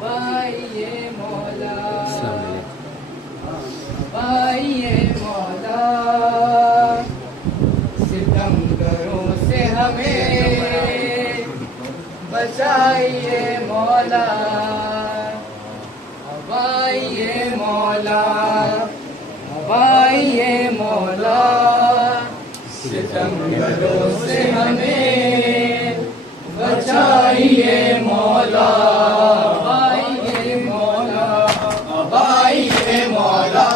بھائیے مولا بھائیے مولا ستم گروں سے ہمیں بچائیے مولا بھائیے مولا بھائیے مولا ستم گروں سے ہمیں بچائیے مولا بھائیے مولا بھائیے مولا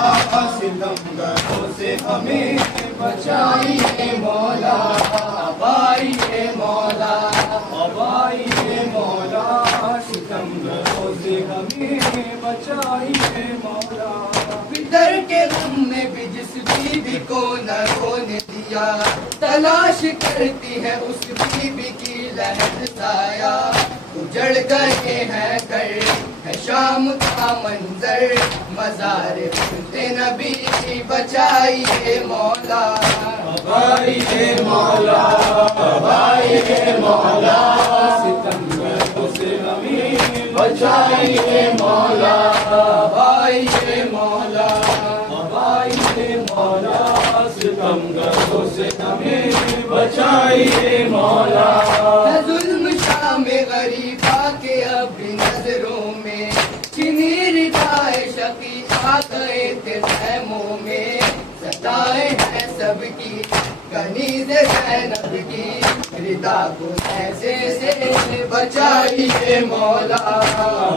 ستم گروں سے ہمیں بچائیے مولا بھائیے مولا بھائیے مولا ستم گروں سے ہمیں بچائیے مولا پدر کے غم میں بھی جس بیوی کو نہ رونے دیا تلاش کرتی ہے اس بیوی کی لہر سایہ اجڑ گئے ہیں گھر ہے شام کا منظر مزار خود نبی بچائیے مولا بھائیے مولا بھائیے مولا ستم گروں سے ہمیں بچائیے مولا بھائیے مولا بھائیے مولا ستم گروں سے ہمیں بچائیے مولا ظلم شام غریبا کے اب نظروں میں چنی ردائے شقی آ گئے تھے خیموں میں ستائے ہیں سب کی کنیز زینب کی ردا کو ایسے سے بچائیے مولا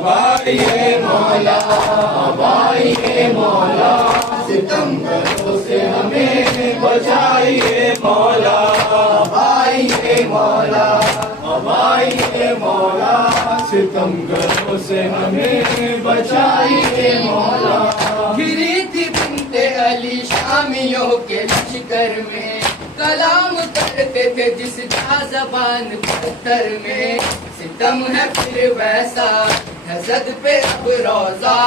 بھائیے مولا بھائیے مولا ستم گروں سے ہمیں بچائیے مولا بھائیے مولا بھائیے مولا ستم گروں سے ہمیں بچائیے مولا گری تھی بنت علی شامیوں کے لشکر میں کلام کرتے تھے جس کا زبان پتھر میں ستم ہے پھر ویسا حسد پہ اب روزہ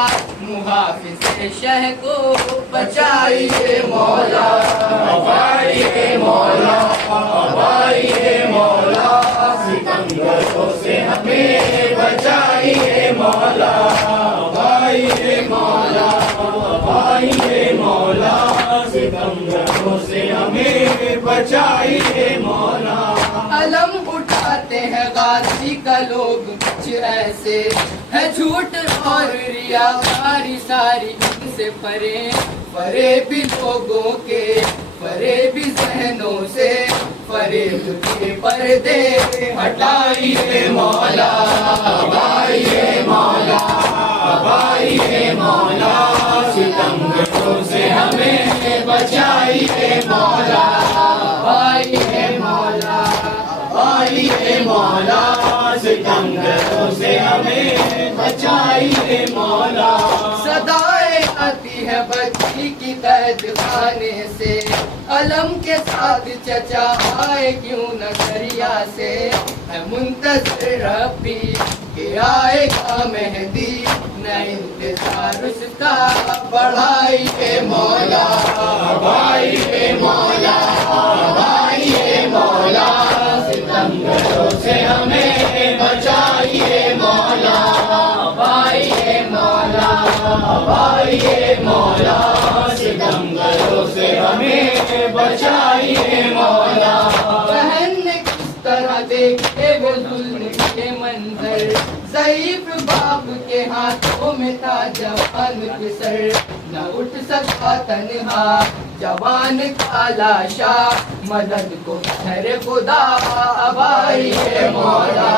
محافظ شہ کو بچائیے مولا بھائیے مولا بھائیے مولا ستم گروں سے ہمیں بچائیے مولا بھائیے مولا بھائیے مولا ستم گروں سے ہمیں بچائیے مولا علم اٹھاتے ہیں غازی کا لوگ کچھ ایسے ہے جھوٹ اور ریاکاری ساری ان سے پرے فریبی لوگوں کے فریبی ذہنوں سے فریب کے پردے ہٹائیے مولا بھائیے مولا بھائیے مولا ستم گروں سے ہمیں بچائیے مولا بھائیے مولا بھائیے مولا ستم گروں سے ہمیں بچائیے مولا صدائیں آتی ہے بچی کی قید خانے سے علم کے ساتھ چچا آئے کیوں نہ دریا سے ہے منتظر ربی کہ آئے گا مہدی نہ انتظار اس کا بڑھائیے مولا بھائیے مولا بھائیے مولا ستم گروں سے ہمیں بچائیے مولا بھائیے مولا بھائیے مولا ستم گروں سے ہمیں بچائیے مولا بہن نے کس طرح دیکھے وہ ظلم کے منظر ضعیف باپ کے ہاتھوں میں تھا جوان پسر نہ اٹھ سکا تنہا جوان کا لاشا مدد کو خیر خدا بھائیے مولا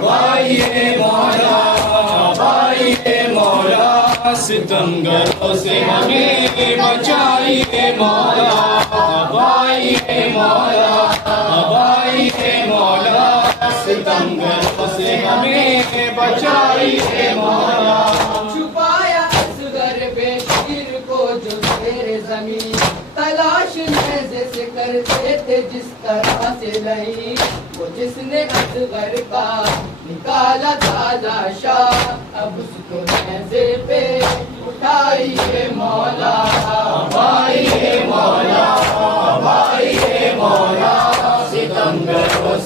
بھائیے مولا بھائیے مولا ستم گروں سے ہمیں بچائیے مولا بھائیے مولا بھائیے مولا ستم گروں سے ہمیں بچائیے مولا چھپایا اصغر بے شیر کو جو زیر زمین تلاش نیزے سے کرتے تھے جس طرح سے نہیں وہ جس نے اصغر کا نکالا تھا لاشا اب اس کو نیزے پہ اٹھائیے مولا بھائیے مولا بھائیے مولا ستم گروں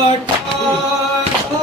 18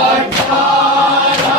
18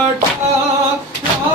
18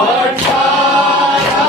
18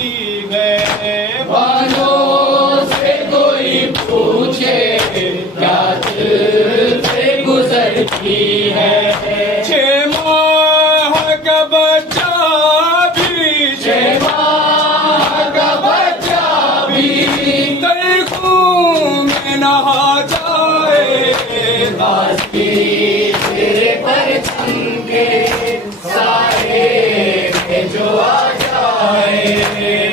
گزرتی ہے بانوں سے کوئی پوچھے کیا دل سے گزرتی ہے 6 ماہ کا بچہ بھی 6 ماہ کا بچہ بھی تر خون میں نہا جائے غازی تیرے پرچم کے سائے میں جو آ جائے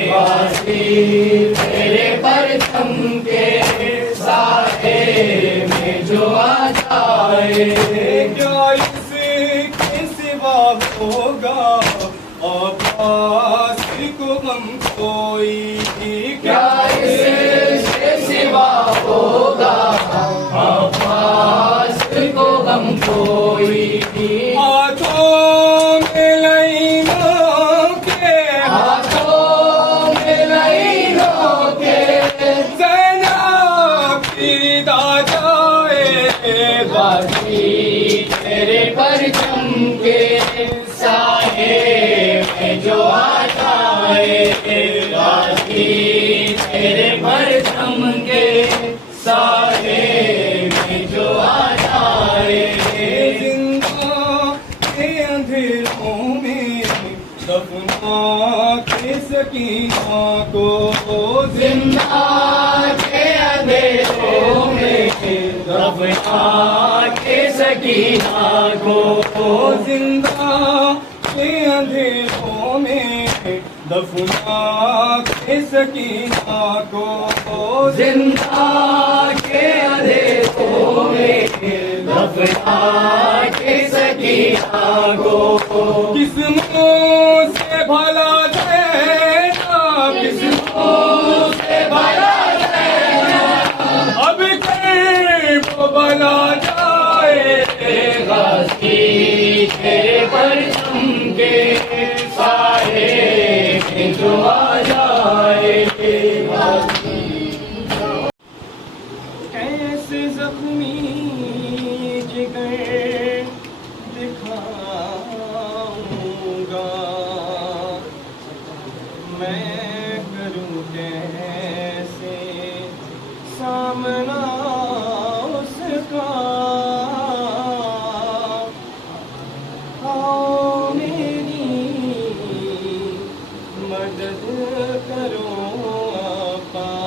غازی تیرے پرچم کے سائے میں جو آ جائے کیا اس کے سوا ہوگا عباس کو غم کوئی کیا اس سے سوا ہوگا عباس کو غم کوئی ہاتھوں میں لائنوں کے ہاتھوں میں لائنوں کے زینب پیدا جائے غازی تیرے پرچم کے سائے میں جو آ جائے غازی تیرے پرچم کے سائے میں جو آ جائے زندہ کے اندھیروں میں دفنا کے سکینہ کو زندہ کے اندھیروں میں دفنا کے سکینہ کو زندہ کے اندھیروں میں دفنا کے سکینہ کو زندہ کے اندھیروں میں دفنا کے سکینہ کو کس منہ سے بھلا دینا کس منہ سے بھلا دینا اب کہیں وہ بلا جائے غازی تیرے پرچم کے سائے میں جو آ جائے ایسے زخمی جگر دکھاؤں گا میں کروں کیسے سامنا اس کا آؤ میری مدد کرو آقا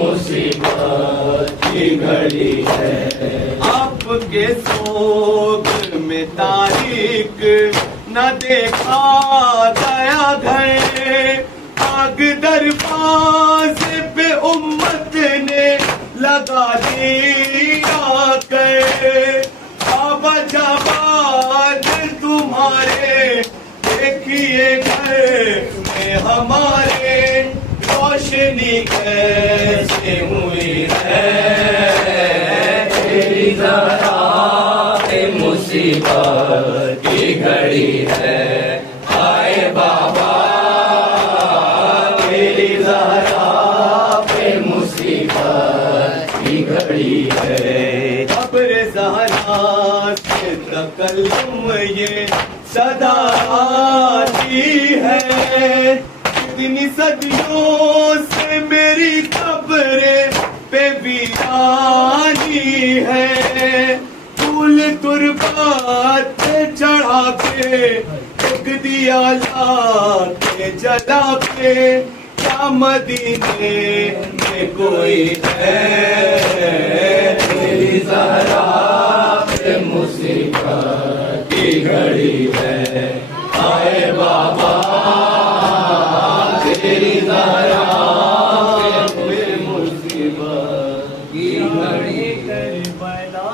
مصیبت کی گھڑی ہے آپ کے سوگ میں تاریک نہ دیکھا گیا گھر آگ دروازے پہ امت نے لگا دیا کر بابا جاباد تمہارے دیکھیے گھر میں ہمارے روشنی کیسے ہوئی ہے تیری ذرا مصیبت کی گھڑی ہے آئے بابا تیری ذرا مصیبت کی گھڑی ہے قبر زہرا سے تکلم یہ صدا آتی ہے کتنی صدیوں سے میری قبر پہ ویرانی ہے پھول تربات پہ چڑھا کے رکھ دیا لا کے جلا کے کیا مدینے میں کوئی ہے تیری ذرا مصیبت کی گھڑی ہے آئے بابا تیری ذرا مصیبت کی گھڑی ہے کربلا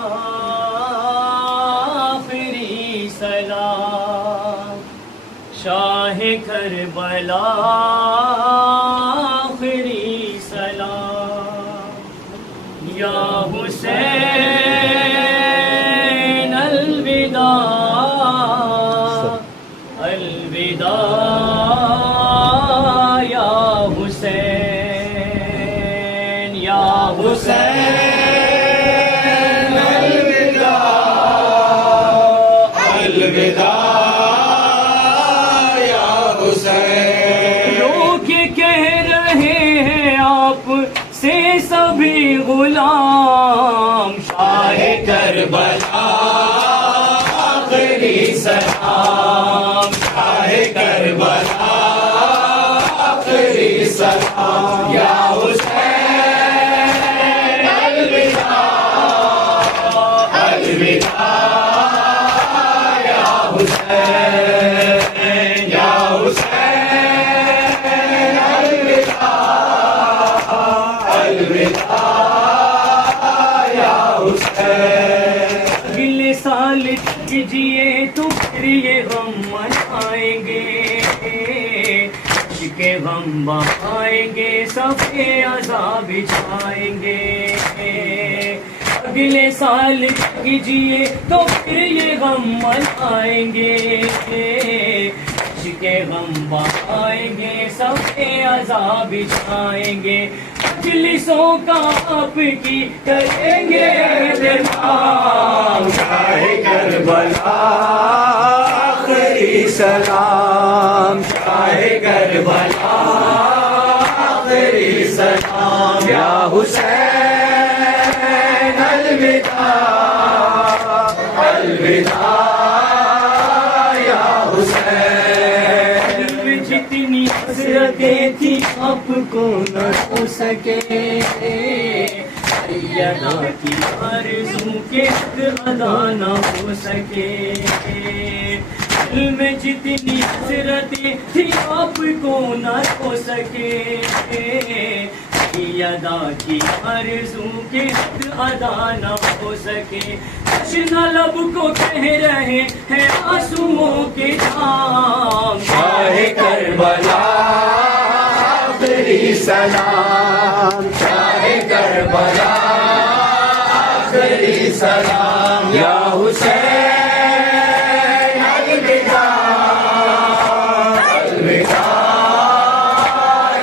آخری سلام شاہ کربلا آخری سلام یا حسین الوداع الوداع یا حسین یا حسین الوداع یا حسین لوگ کہہ رہے ہیں آپ سے سبھی غلام شاہ کربلا آخری سلام شاہ کربلا آخری سلام یا حسین الوداع الوداع یا حسین یا حسین الوداع الوداع یا حسین اگلے سال کیجیے تو پھر یہ غم منائیں گے کے غم بہائیں گے صفحے عذاب بچھائیں گے اگلے سال کیجیے تو پھر یہ غم منائیں گے کے غم بہائیں گے صفحے عذاب بچھائیں گے مجلسوں کا آپ کی کریں گے اہتمام شاہ کربلا آخری سلام شاہ کربلا آخری سلام یا حسین الوداع الوداع یا حسین جتنی حسرتیں تھی آپ کو نہ ہو سکے سیدہ کی آرزو کے حق ادا نہ ہو سکے دل میں جتنی حسرتیں تھی آپ کو نہ ہو سکے سیدہ کی آرزو کے حق ادا نہ ہو سکے تشنا لب کو کہہ رہے ہیں آنسوؤں کے جام شاہ کربلا آخری سلام شاہ کربلا آخری سلام یا حسین الوداع الوداع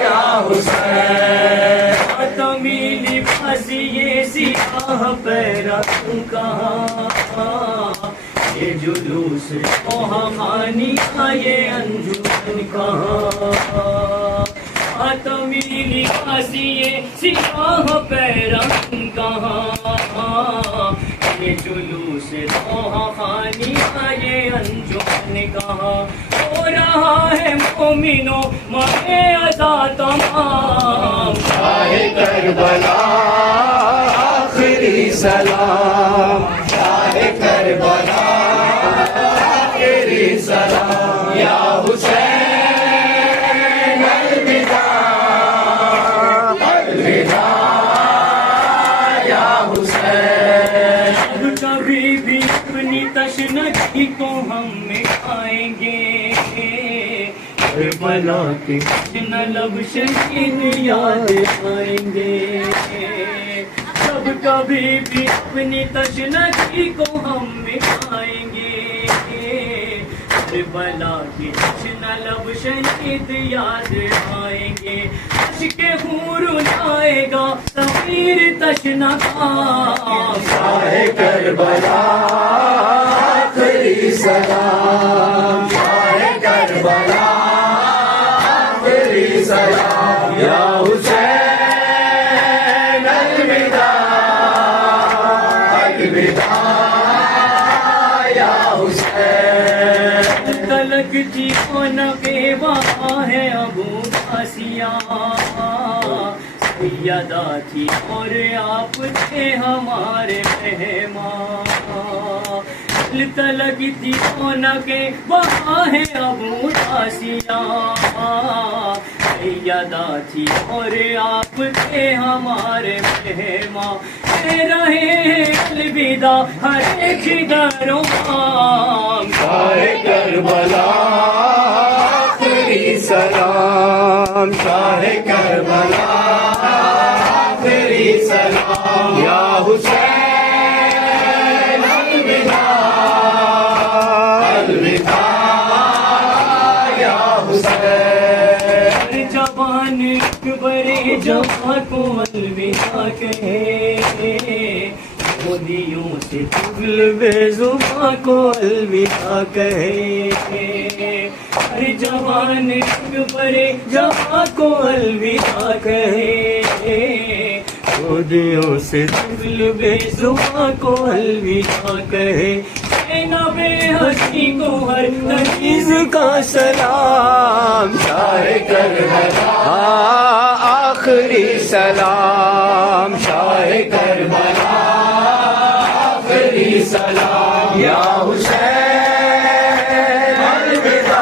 یا حسین تمیلی پھنسی یہ سیاہ پیرا کہاں یہ جلوس کوہانی کا یہ انجمن کہاں تمیلی پھنسی یہ سیاہ پیرا کہاں یہ جلوس کوہانی کا یہ انجمن کہاں ہو رہا ہے مومنوں ماہ ادا تمام شاہ کربلا کربلا آخری سلام شاہ کربلا آخری سلام یا حسین الوداع الوداع یا حسین کبھی بھی اپنی تشنگی کو ہم مٹائیں گے کربلا کے نہ لب شہید یاد آئیں گے سب کبھی بھی اپنی تشنگی کو ہم مٹائیں گے کربلا کی نہ لب شہید یاد آئیں گے عشق حور آئے گا ضمیر تشنا کا شاہ کربلا آخری سلام شاہ کربلا آخری سلام یا حسین الوداع الوداع یا حسین تلک جی کو نقیبہ ہے ابو آسیہ سیدہ تھی اور آپ تھے ہمارے مہمان تلک تھی کونا کے وہاں ہے ابو آسیہ سیدہ تھی اور آپ تھے ہمارے مہمان رہے الوداع ہر ایک گھروں شاہ کربلا آخری سلام شاہ کربلا آخری سلام یا حسین الوداع الوداع یا حسین جوان بڑے جوان کو الوداع کہے مودیوں سے چغل بے زباں کو الوداع کہے ہر جوان بڑے جوان کو الوداع کہے مودیوں سے چغل بے زباں کو الوداع کہے بے ہستی کو ہر عزیز کا سلام شاہ کربلا آخری سلام شاہ کربلا آخری سلام یا حسین الوداع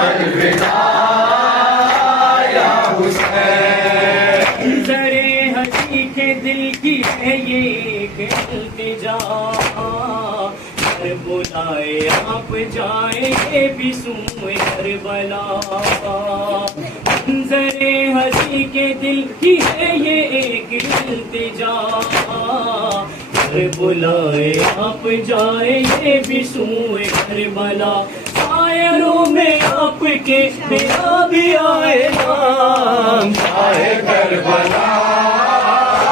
الوداع یا حسین ذرے ہستی کے دل کی ہے یہ ایک التجا بلائے آپ جائیں گے بھی سوئے کربلا ذرے ہنسی کے دل کی ہے یہ ایک التجا بلائے آپ جائیں گے بھی سوئے کربلا شاعروں میں آپ کے میرا بھی آئے نام شاہ کربلا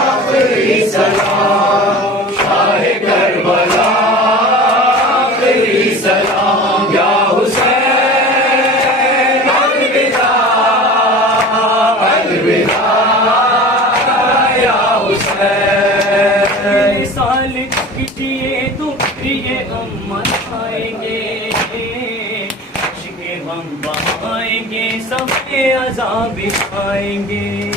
آخری سلام شاہ کربلا سلام یا حسین الوداع الوداع یا حسین سال کیجیے تو یہ امن آئیں گے عشق غم بہائیں گے سب عذاب آئیں گے